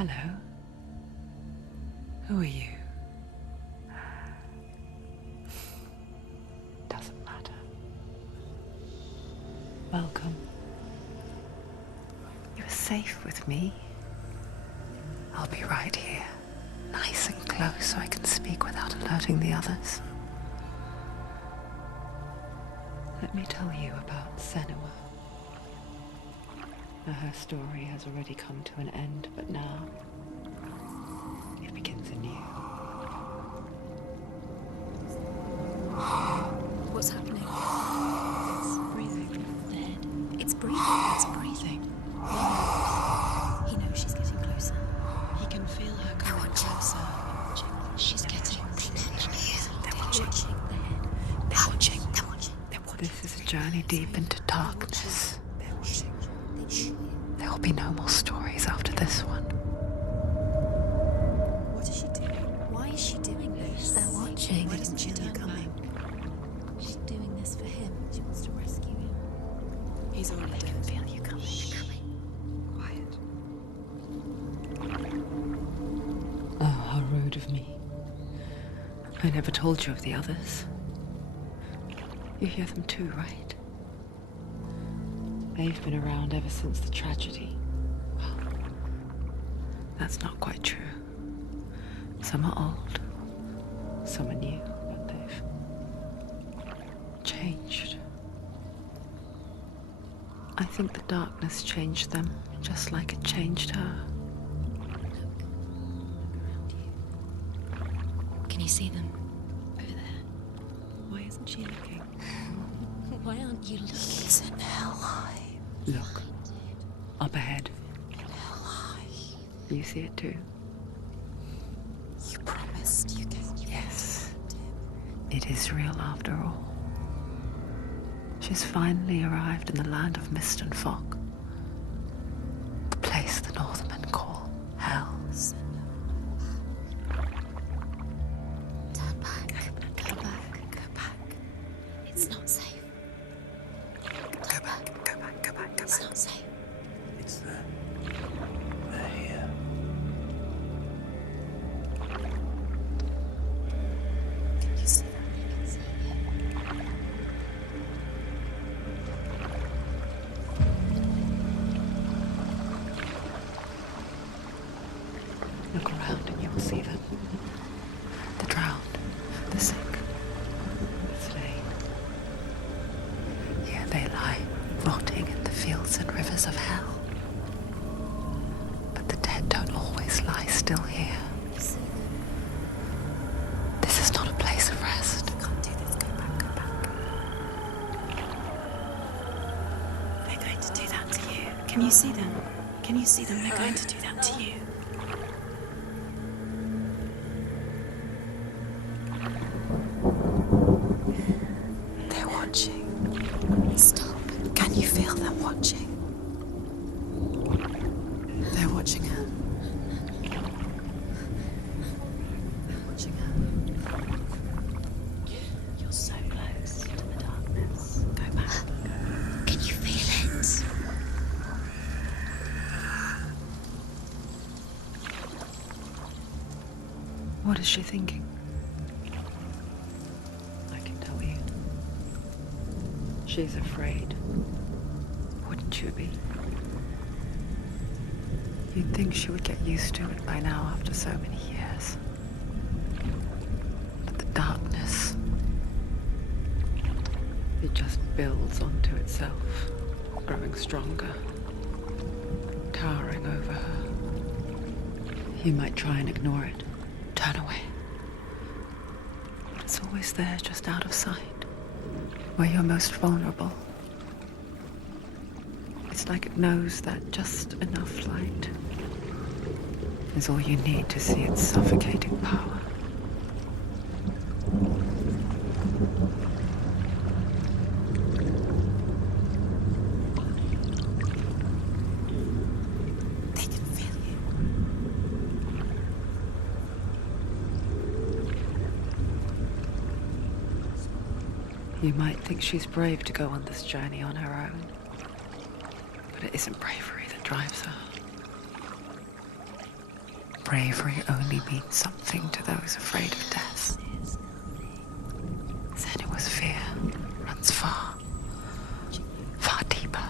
Hello. Who are you? Doesn't matter. Welcome. You're safe with me. I'll be right here, nice and close so I can speak without alerting the others. Let me tell you about Senua. Now, her story has already come to an end, but now it begins anew. What's happening? It's breathing. The head. It's breathing. It's breathing. He knows she's getting closer. He can feel her coming closer. She's getting closer. They're watching. The head. They're watching. They're watching. They're watching. This is a journey deep into darkness. They're watching. There will be no more stories after this one. What is she doing? Why is she doing this? They're watching. Why doesn't she turn coming? She's doing this for him. She wants to rescue him. He's already dead. I can feel you coming. Quiet. Oh, how rude of me. I never told you of the others. You hear them too, right? They've been around ever since the tragedy. Well, that's not quite true. Some are old, some are new, but they've changed. I think the darkness changed them, just like it changed her. Can you see them? Over there. Why isn't she looking? Why aren't you looking? He's in hell. Look, up ahead. Hell. You see it too? You promised you can. Yes. It is real after all. She's finally arrived in the land of mist and fog. The place the Northmen call Hell. Turn back. Go back. Go back. It's not safe. Go back. It's not safe. It's them. They're here. Can you see them? I can see Look around and you will see them. The drowned, the sick, the slain. Here they lie, rotting in the fields and rivers of hell. But the dead don't always lie still here. This is not a place of rest. Can't do this. Go back. They're going to do that to you. Can you see them? Can you see them? They're going to do that to you. They're watching. Stop. Can you feel them watching? They're watching her. They're watching her. You're so close to the darkness. Go back. Can you feel it? What is she thinking? I can tell you. She's afraid. Wouldn't you be? You'd think she would get used to it by now after so many years. But the darkness, it just builds onto itself, growing stronger, towering over her. You might try and ignore it, turn away. But it's always there, just out of sight, where you're most vulnerable. It's like it knows that just enough light is all you need to see its suffocating power. They can feel you. You might think she's brave to go on this journey on her own, but it isn't bravery that drives her. bravery only means something to those afraid of death. Senua's fear runs far, far deeper.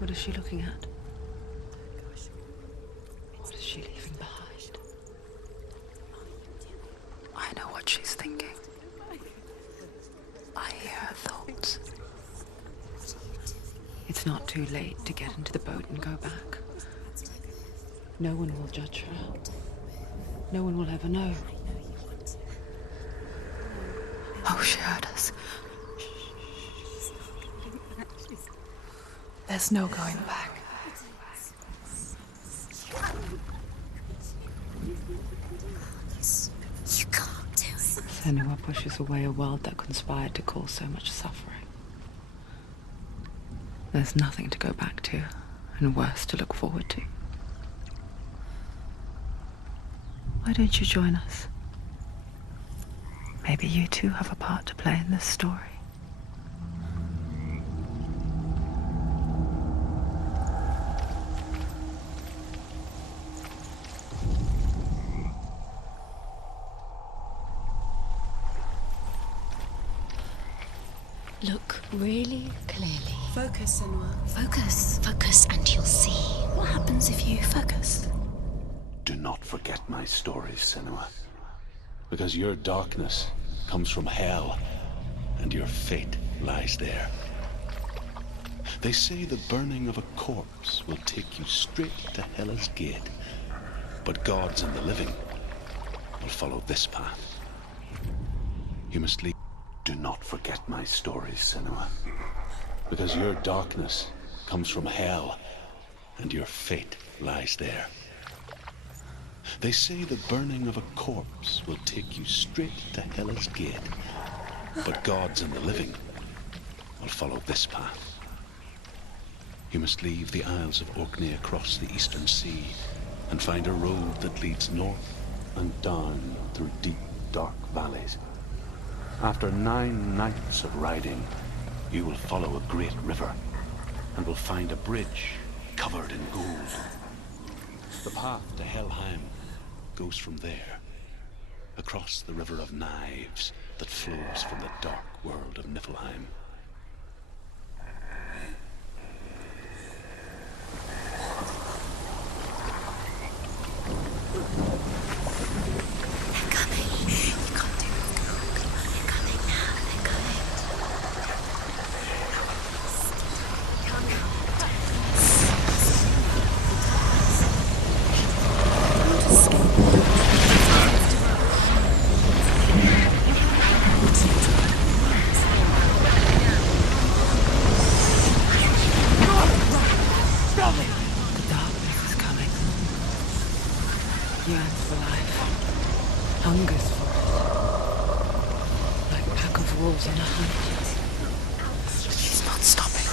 What is she looking at? What is she leaving behind? I know what she's thinking. I hear her thoughts. It's not too late to get into the boat and go back. No one will judge her. No one will ever know. Oh, she heard us. There's no going back. You can't do it. Senua pushes away a world that conspired to cause so much suffering. There's nothing to go back to, and worse to look forward to. Why don't you join us? Maybe you too have a part to play in this story. Look really clearly. Focus, Senua. Focus, and you'll see. What happens if you focus? Do not forget my stories, Senua. Because your darkness comes from hell, and your fate lies there. They say the burning of a corpse will take you straight to Hela's gate, but gods and the living will follow this path. You must leave. Do not forget my stories, Senua. Because your darkness comes from hell, and your fate lies there. They say the burning of a corpse will take you straight to Hela's gate, but gods and the living will follow this path. You must leave the Isles of Orkney across the eastern sea and find a road that leads north and down through deep, dark valleys. After 9 nights of riding, you will follow a great river and will find a bridge covered in gold. The path to Helheim goes from there, across the river of knives that flows from the dark world of Niflheim. They're coming. You can't do it. They're coming now. They're coming. The darkness is coming. Yearns for life. Hungers for it. Like a pack of wolves on a hunt. She's not stopping.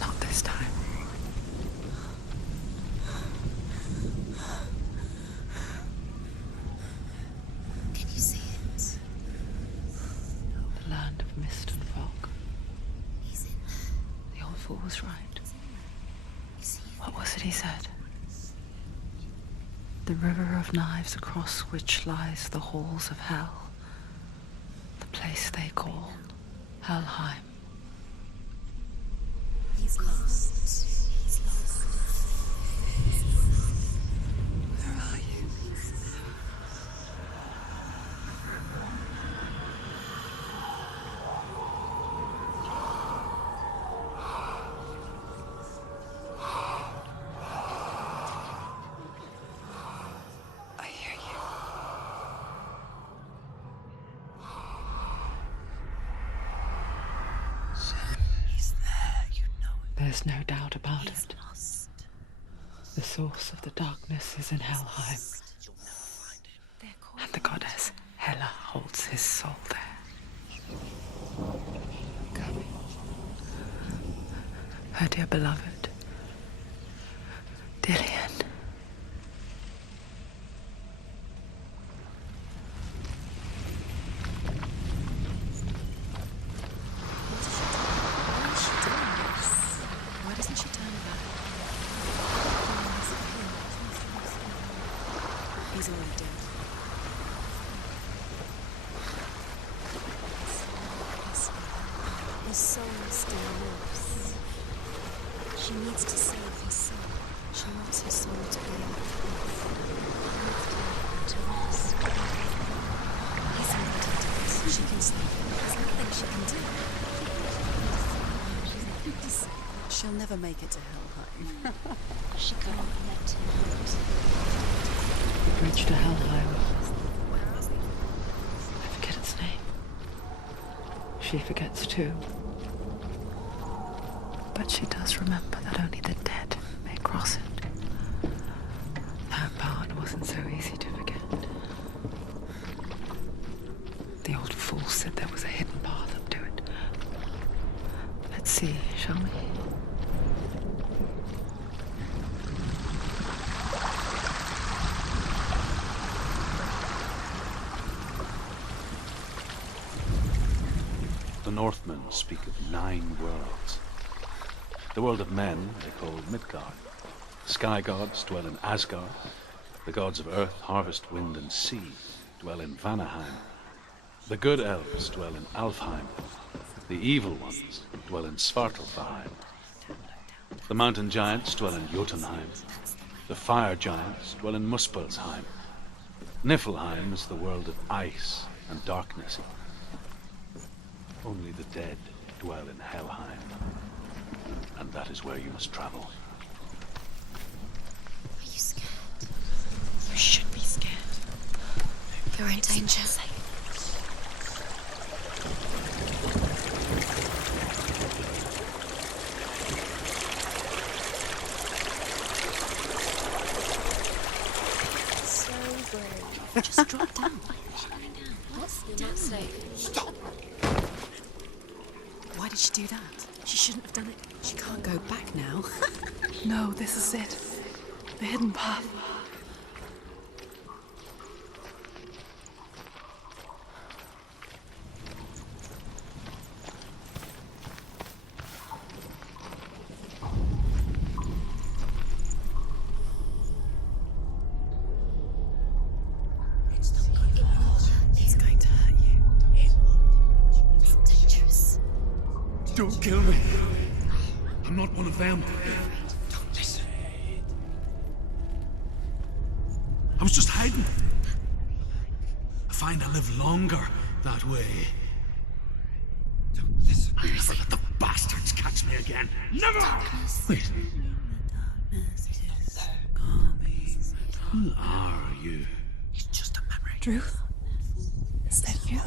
Not this time. Can you see it? The land of mist and fog. He's in there. The old fool was right. You see it? What was it he said? The river of knives across which lies the halls of hell. The place they call Helheim. He's lost. He's lost. Where are you? There's no doubt about He's it. lost. The source of the darkness is in Helheim, They're called and the goddess Hela holds his soul there. Her dear beloved, Dillian. Why is she doing this? Why doesn't she turn back? He's already dead. His soul still lives. She needs to save his soul. She wants his soul to be to rest. He's invited to this. She can save him. There's nothing she can do. She'll never make it to Helheim. She can't let him out. The bridge to Helheim. I forget its name. She forgets too. But she does remember that only the dead may cross it. That part wasn't so easy to forget. The old fool said there was a hidden path up to it. Let's see, shall we? The Northmen speak of 9 worlds. The world of men they call Midgard. The sky gods dwell in Asgard. The gods of earth, harvest, wind, and sea dwell in Vanaheim. The good elves dwell in Alfheim. The evil ones dwell in Svartalfheim. The mountain giants dwell in Jotunheim. The fire giants dwell in Muspelheim. Niflheim is the world of ice and darkness. Only the dead dwell in Helheim. And that is where you must travel. Are you scared? You should be scared. You're in danger. So brave. Just drop down. What's down? Stop! Why did she do that? She shouldn't have done it. She can't go back now. No, this is it. The hidden path. It's going to hurt you. It's dangerous. Don't kill me. I'm not one of them. Don't listen. I was just hiding. I find I live longer that way. Don't listen. I never let the bastards catch me again. Never! Wait. Who are you? It's just a memory. Druth? Is that you?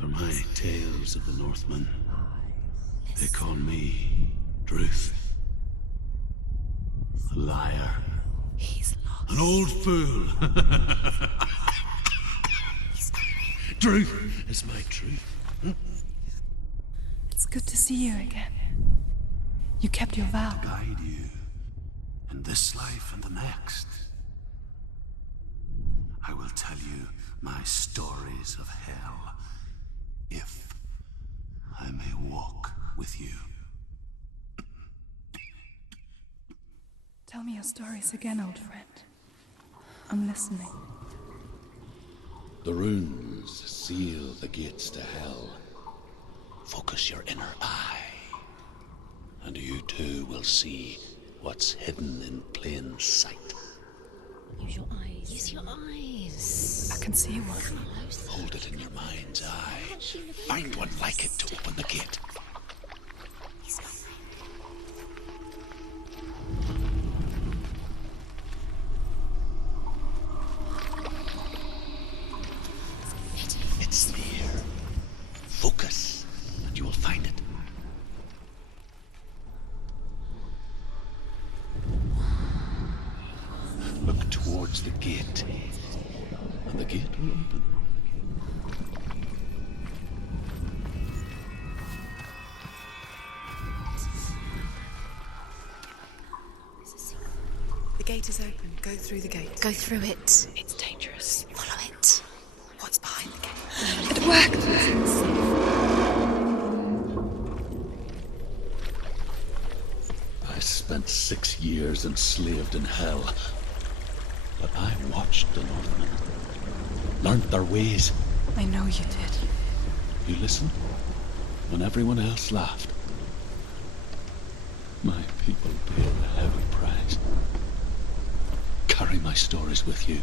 For my tales of the Northmen, they call me Druth. A liar. He's lost. An old fool. Druth is my truth. It's good to see you again. You kept your vow. Guide you in this life and the next. I will tell you my stories of hell, if I may walk with you. Tell me your stories again, old friend. I'm listening. The runes seal the gates to hell. Focus your inner eye, and you too will see what's hidden in plain sight. Use your eyes. Use your eyes. I can see one. Hold it in your mind's eye. Find one like it to open the gate. It's there. Focus, and you will find it. gate is open. Go through the gate. Go through it. It's dangerous. Follow it. What's behind the gate? It worked. I spent 6 years enslaved in hell. But I watched the Northmen. Learned their ways. I know you did. You listened when everyone else laughed. My people paid a heavy price. Carry my stories with you,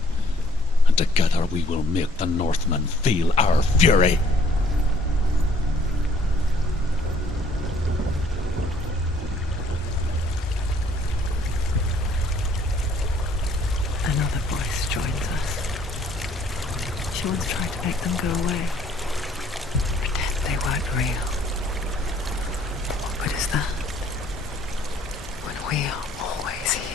and together we will make the Northmen feel our fury. Another voice joins us. She once tried to make them go away. Pretend they weren't real. What good is that? When we are always here.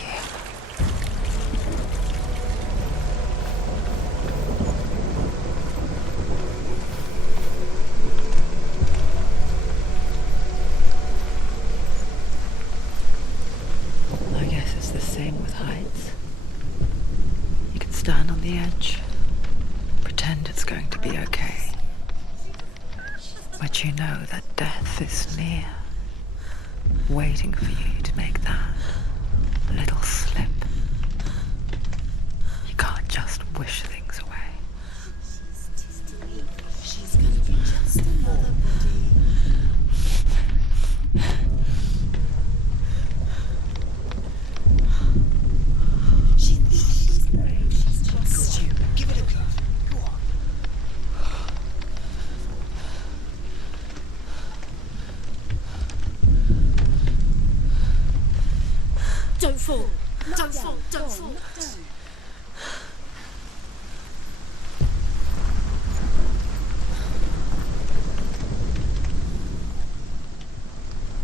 I guess it's the same with heights. You can stand on the edge, pretend it's going to be okay. But you know that death is near, waiting for you to make that little slip. You can't just wish things away. She's gonna be just another body. She thinks she's brave. She's just you. Give it a go. Go on. Don't fall. Don't fall. Don't fall.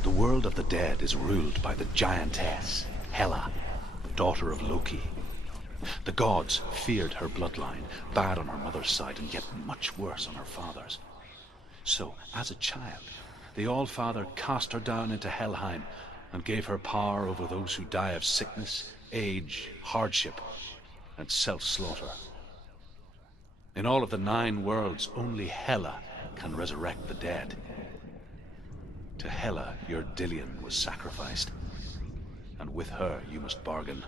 The world of the dead is ruled by the giantess, Hela, daughter of Loki. The gods feared her bloodline, bad on her mother's side and yet much worse on her father's. So, as a child, the All-Father cast her down into Helheim and gave her power over those who die of sickness, age, hardship, and self-slaughter. In all of the 9 worlds, only Hela can resurrect the dead. To Hela, your Dillion was sacrificed, and with her you must bargain.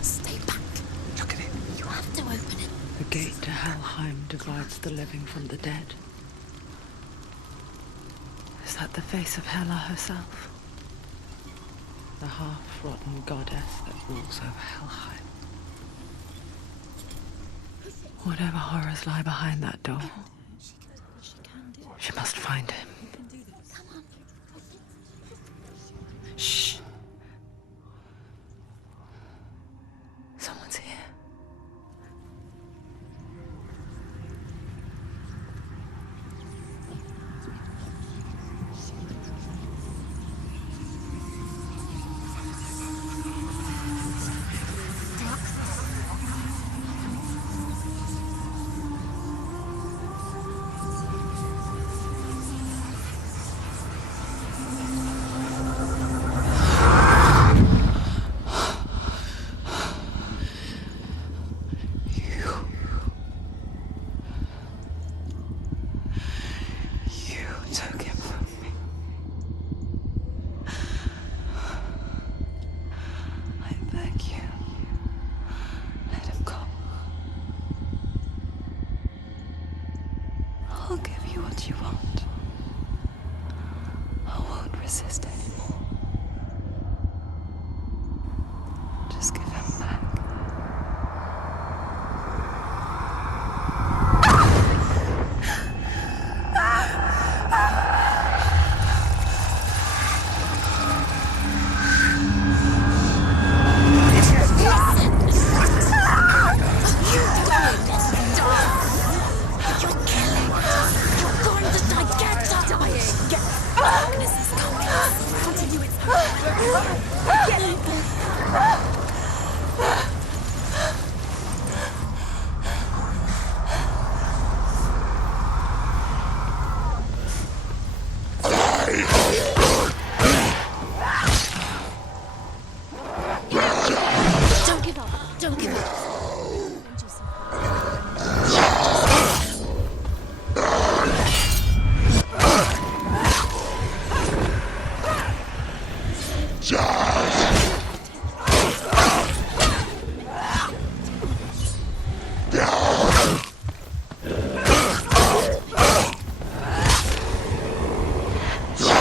Stay back. Look at it. You have to open it. The gate to Helheim divides the living from the dead. Is that the face of Hela herself? The half-rotten goddess that rules over Helheim. Whatever horrors lie behind that door, she must find him. Shh. Someone's here. Don't give up. Don't give up.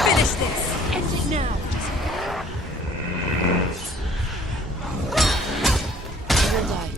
Finish this. End it now. You will die.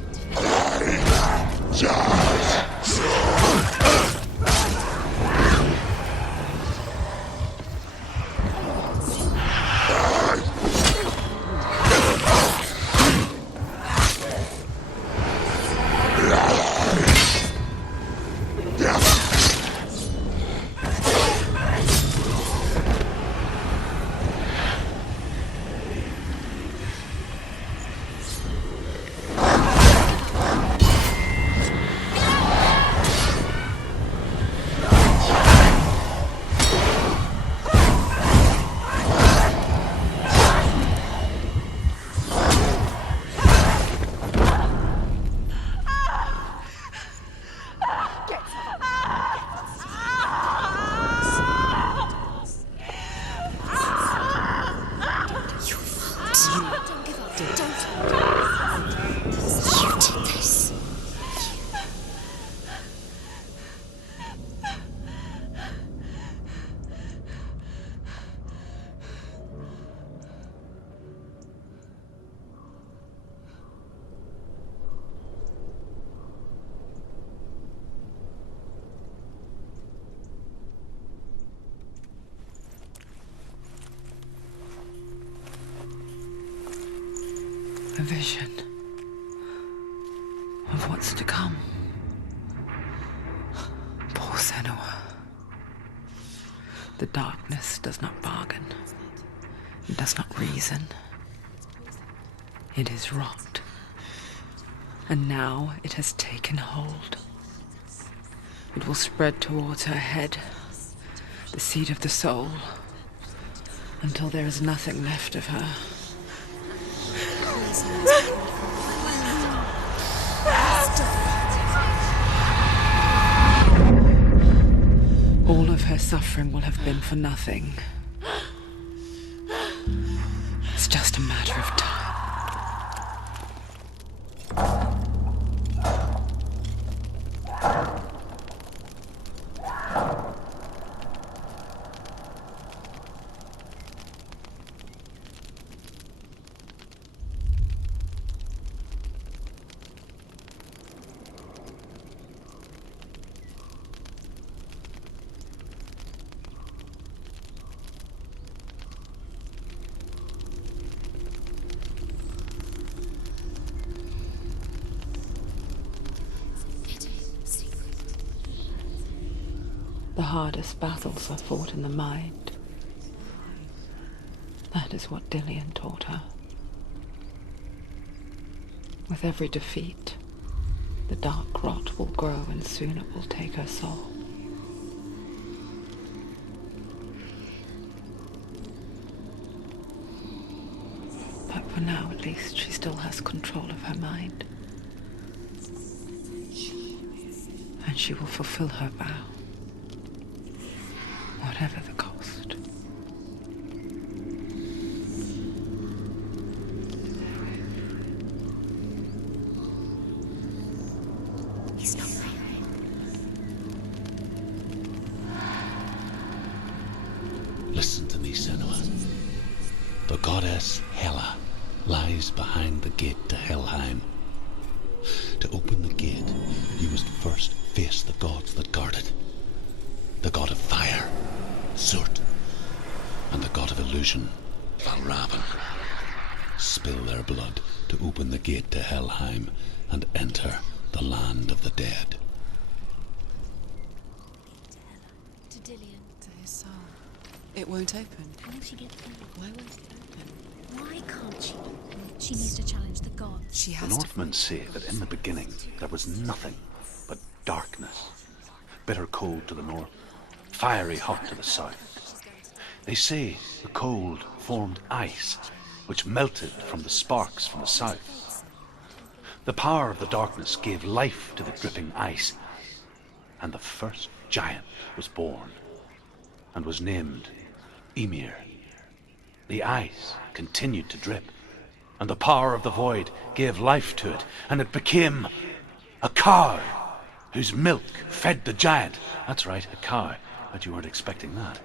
A vision of what's to come. Poor Senua. The darkness does not bargain. It does not reason. It is rot. And now it has taken hold. It will spread towards her head, the seat of the soul, until there is nothing left of her. All of her suffering will have been for nothing. It's just a matter of time. The hardest battles are fought in the mind. That is what Dillian taught her. With every defeat, the dark rot will grow and soon it will take her soul. But for now, at least, she still has control of her mind. And she will fulfill her vow. Whatever the cost. He's not there. Listen to me, Senua. The goddess Hela lies behind the gate to Helheim. To open the gate, you must first face the gods that guard it. The god of fire, Surt, and the god of illusion, Valravan. Spill their blood to open the gate to Helheim and enter the land of the dead. To Dillian. To his soul. It won't open. How did she get through? Why won't it open? Why can't she? She needs to challenge the gods. She The has to. Northmen say that in the beginning there was nothing but darkness. Bitter cold to the north, fiery hot to the south. They say the cold formed ice, which melted from the sparks from the south. The power of the darkness gave life to the dripping ice, and the first giant was born, and was named Ymir. The ice continued to drip, and the power of the void gave life to it, and it became a cow, whose milk fed the giant. That's right, a cow, but you weren't expecting that.